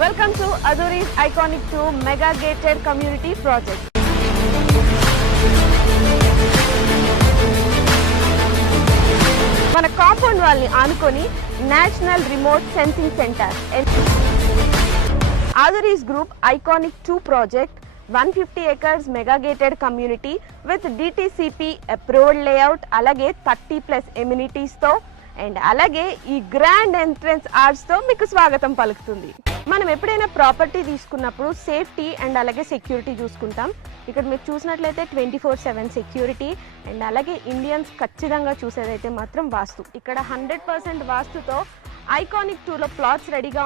Welcome to Aduri's Iconic 2 Mega Gated Community Project. మన compound wall ని ఆనుకొని national remote sensing centre Aduri's Group Iconic 2 project 150 acres mega gated community with DTCP approved layout అలాగే 30+ amenities తో and అలాగే ఈ grand entrance arch తో మీకు స్వాగతం పలుకుతుంది. మనం ఎప్పుడైనా ప్రాపర్టీ తీసుకున్నప్పుడు సేఫ్టీ అండ్ అలాగే సెక్యూరిటీ చూసుకుంటాం. ఇక్కడ మీరు చూసినట్లయితే 24/7 సెక్యూరిటీ అండ్ అలాగే ఇండియన్స్ ఖచ్చితంగా చూసేదైతే మాత్రం వాస్తు. ఇక్కడ 100% వాస్తుతో ఐకానిక్ 2లో ప్లాట్స్ రెడీగా